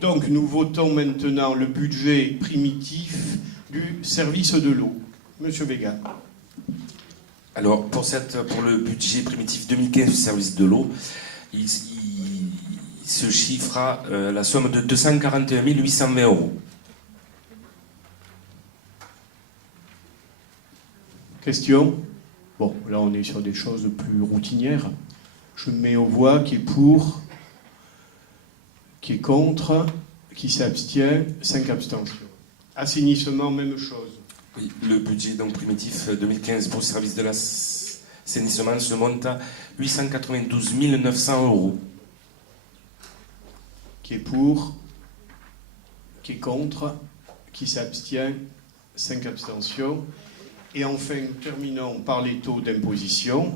Donc nous votons maintenant le budget primitif du service de l'eau. Monsieur Vega. Alors, pour le budget primitif 2015 du service de l'eau, il se chiffre à la somme de 241 820 euros. Question? Bon, là on est sur des choses plus routinières. Je mets aux voix qui est pour, qui est contre, qui s'abstient, 5 abstentions. Assainissement, même chose. Oui, le budget donc primitif 2015 pour le service de l'assainissement se monte à 892 900 euros. Qui est pour, qui est contre, qui s'abstient, 5 abstentions. Et enfin, nous terminons par les taux d'imposition.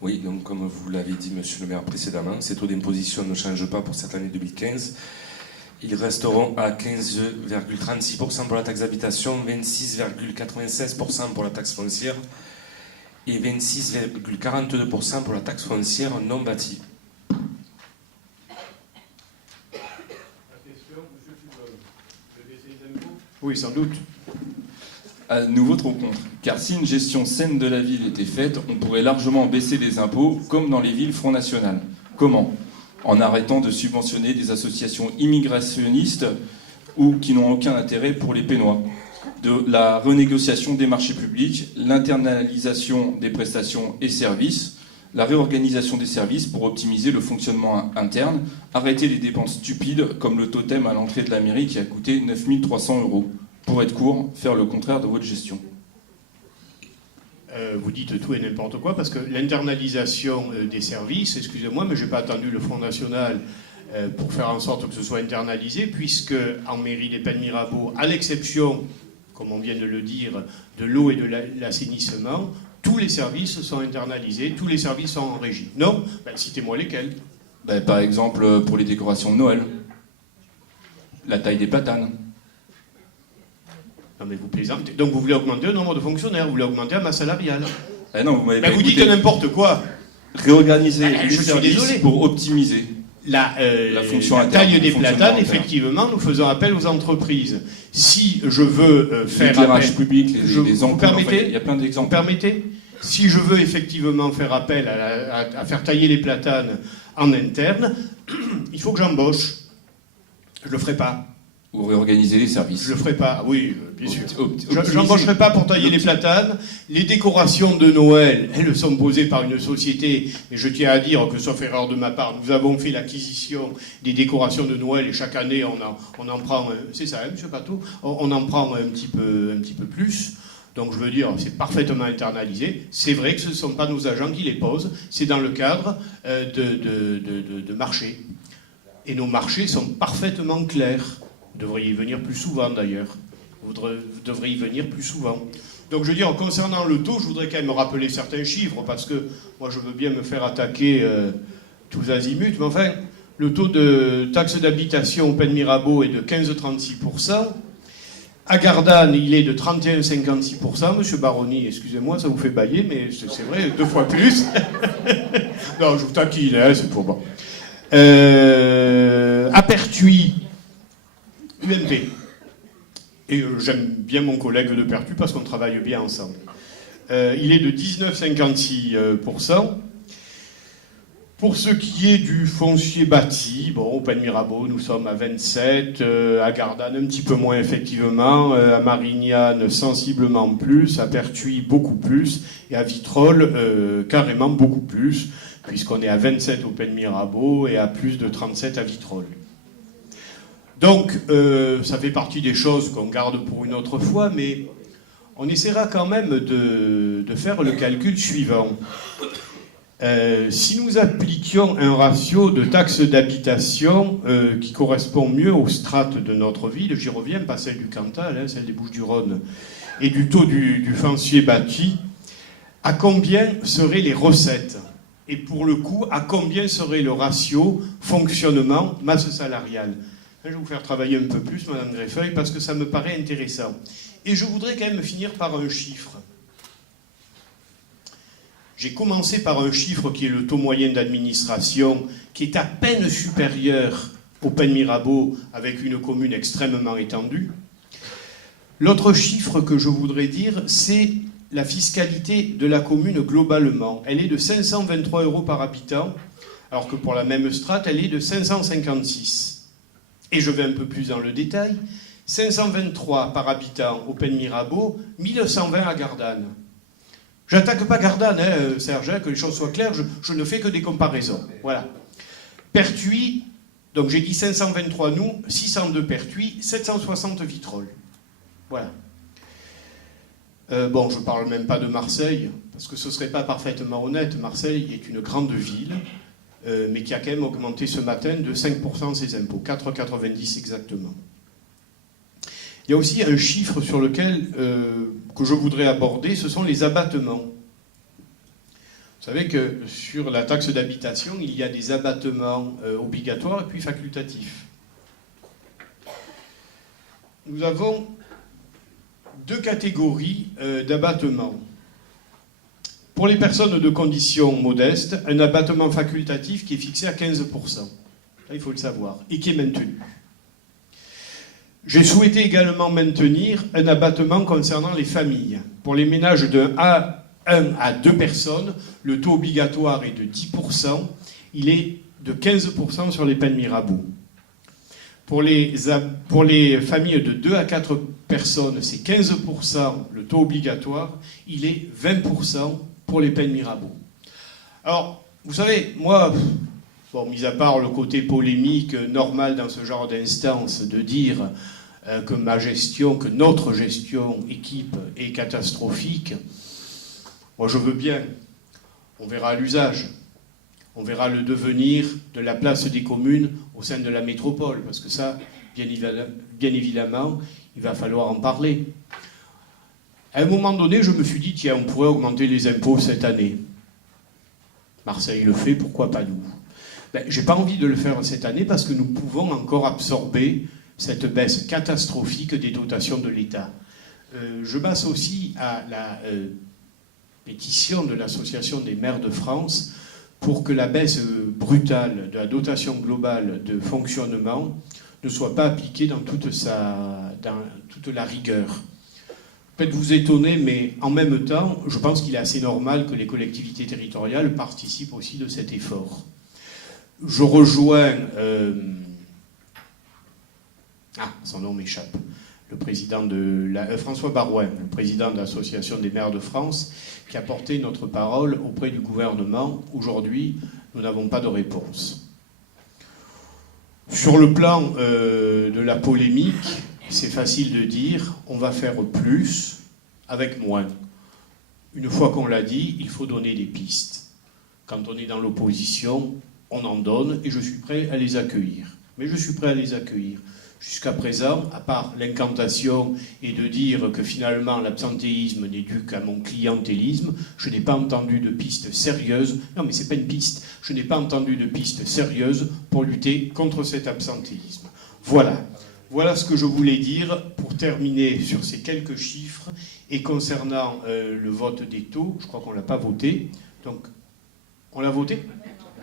Oui, donc comme vous l'avez dit, monsieur le maire, précédemment, ces taux d'imposition ne changent pas pour cette année 2015. Ils resteront à 15,36% pour la taxe d'habitation, 26,96% pour la taxe foncière et 26,42% pour la taxe foncière non bâtie. Oui, sans doute. Nous voterons contre, car si une gestion saine de la ville était faite, on pourrait largement baisser les impôts, comme dans les villes Front National. Comment ? En arrêtant de subventionner des associations immigrationnistes ou qui n'ont aucun intérêt pour les Pénois. De la renégociation des marchés publics, l'internalisation des prestations et services, la réorganisation des services pour optimiser le fonctionnement interne, arrêter les dépenses stupides comme le totem à l'entrée de la mairie qui a coûté 9 300 euros. Pour être court, faire le contraire de votre gestion. Vous dites tout et n'importe quoi, parce que l'internalisation des services, excusez-moi, mais je n'ai pas attendu le Front National pour faire en sorte que ce soit internalisé, puisque en mairie des Pennes Mirabeau, à l'exception, comme on vient de le dire, de l'eau et de l'assainissement, tous les services sont internalisés, tous les services sont en régie. Non? Citez-moi lesquels. Par exemple, pour les décorations de Noël, la taille des platanes. Non mais vous plaisantez. Donc vous voulez augmenter le nombre de fonctionnaires, vous voulez augmenter la masse salariale. Non, vous m'avez pas vous écouté. dites n'importe quoi. Réorganiser les je suis services désolé. pour optimiser La fonction la interne, taille des le fonctionnement platanes, interne. effectivement, nous faisons appel aux entreprises. Si je veux faire l'éclairage appel... public, vous les ampoules, permettez, il y a plein vous d'exemples. permettez? Si je veux effectivement faire appel à faire tailler les platanes en interne, il faut que j'embauche. Je le ferai pas. Ou réorganiser les services. Je le ferai pas, oui, bien sûr. Optimiser. J'embaucherai pas pour tailler les platanes. Les décorations de Noël, elles sont posées par une société, et je tiens à dire que, sauf erreur de ma part, nous avons fait l'acquisition des décorations de Noël, et chaque année, on en prend, c'est ça, hein, monsieur Patou, on en prend un petit peu plus. Donc je veux dire, c'est parfaitement internalisé. C'est vrai que ce ne sont pas nos agents qui les posent, c'est dans le cadre de marchés. Et nos marchés sont parfaitement clairs. Vous devriez y venir plus souvent d'ailleurs. Vous devriez y venir plus souvent. Donc je veux dire, concernant le taux, je voudrais quand même rappeler certains chiffres, parce que moi je veux bien me faire attaquer tous azimuts, mais enfin, le taux de taxe d'habitation au Pennes Mirabeau est de 15,36%. À Gardanne, il est de 31,56%. Monsieur Baroni, excusez-moi, ça vous fait bailler, mais c'est vrai, 2 fois plus. Non, je vous taquine, hein, c'est pour bon. À Pertuis, UMP. Et j'aime bien mon collègue de Pertuis parce qu'on travaille bien ensemble. Il est de 19,56%. Pour ce qui est du foncier bâti, bon, au Pennes Mirabeau, nous sommes à 27, à Gardanne un petit peu moins effectivement, à Marignane sensiblement plus, à Pertuis beaucoup plus, et à Vitrolles carrément beaucoup plus, puisqu'on est à 27 au Pennes Mirabeau et à plus de 37 à Vitrolles. Donc, ça fait partie des choses qu'on garde pour une autre fois, mais on essaiera quand même de faire le calcul suivant. Si nous appliquions un ratio de taxe d'habitation qui correspond mieux aux strates de notre ville, j'y reviens, pas celle du Cantal, hein, celle des Bouches-du-Rhône, et du taux du foncier bâti, à combien seraient les recettes? Et pour le coup, à combien serait le ratio fonctionnement masse salariale? Je vais vous faire travailler un peu plus, Madame Greffeuil, parce que ça me paraît intéressant. Et je voudrais quand même finir par un chiffre. J'ai commencé par un chiffre qui est le taux moyen d'administration, qui est à peine supérieur au Pen Mirabeau avec une commune extrêmement étendue. L'autre chiffre que je voudrais dire, c'est la fiscalité de la commune globalement. Elle est de 523 € par habitant, alors que pour la même strate, elle est de 556. Et je vais un peu plus dans le détail. 523 par habitant au Pen Mirabeau, 1120 à Gardanne. J'attaque pas Gardanne, Serge, que les choses soient claires, je ne fais que des comparaisons. Voilà. Pertuis, donc j'ai dit 523 nous, 602 Pertuis, 760 Vitrolles. Voilà. Bon, je ne parle même pas de Marseille, parce que ce ne serait pas parfaitement honnête. Marseille est une grande ville, mais qui a quand même augmenté ce matin de 5% ses impôts, 4,90 exactement. Il y a aussi un chiffre sur lequel que je voudrais aborder, ce sont les abattements. Vous savez que sur la taxe d'habitation, il y a des abattements obligatoires et puis facultatifs. Nous avons deux catégories d'abattements. Pour les personnes de condition modeste, un abattement facultatif qui est fixé à 15%. Ça, il faut le savoir, et qui est maintenu. J'ai souhaité également maintenir un abattement concernant les familles. Pour les ménages de 1 à 2 personnes, le taux obligatoire est de 10%, il est de 15% sur les Pen Mirabeau. Pour les familles de 2 à 4 personnes, c'est 15% le taux obligatoire, il est 20% pour les Pen Mirabeau. Alors, vous savez, moi, bon, mis à part le côté polémique normal dans ce genre d'instance, de dire que ma gestion, que notre gestion équipe est catastrophique, moi je veux bien, on verra l'usage. On verra le devenir de la place des communes au sein de la métropole, parce que ça, bien évidemment, il va falloir en parler. À un moment donné, je me suis dit, tiens, on pourrait augmenter les impôts cette année. Marseille le fait, pourquoi pas nous? Je n'ai pas envie de le faire cette année parce que nous pouvons encore absorber cette baisse catastrophique des dotations de l'État. Je m'associe à la pétition de l'Association des maires de France pour que la baisse brutale de la dotation globale de fonctionnement ne soit pas appliquée dans toute la rigueur. Peut-être vous étonner, mais en même temps, je pense qu'il est assez normal que les collectivités territoriales participent aussi de cet effort. Je rejoins... son nom m'échappe. Le président François Barouin, le président de l'Association des maires de France, qui a porté notre parole auprès du gouvernement. Aujourd'hui, nous n'avons pas de réponse. Sur le plan de la polémique, c'est facile de dire on va faire plus avec moins. Une fois qu'on l'a dit, il faut donner des pistes. Quand on est dans l'opposition, on en donne et je suis prêt à les accueillir. Mais je suis prêt à les accueillir. Jusqu'à présent, à part l'incantation et de dire que finalement l'absentéisme n'est dû qu'à mon clientélisme, je n'ai pas entendu de piste sérieuse. Non, mais c'est pas une piste. Je n'ai pas entendu de piste sérieuse pour lutter contre cet absentéisme. Voilà. Voilà ce que je voulais dire pour terminer sur ces quelques chiffres. Et concernant le vote des taux, je crois qu'on ne l'a pas voté. Donc, on l'a voté?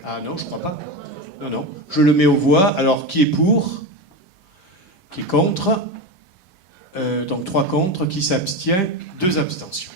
Ah non, je ne crois pas. Non. Je le mets aux voix. Alors, qui est pour? Qui est contre? Donc 3 contre, qui s'abstient? 2 abstentions.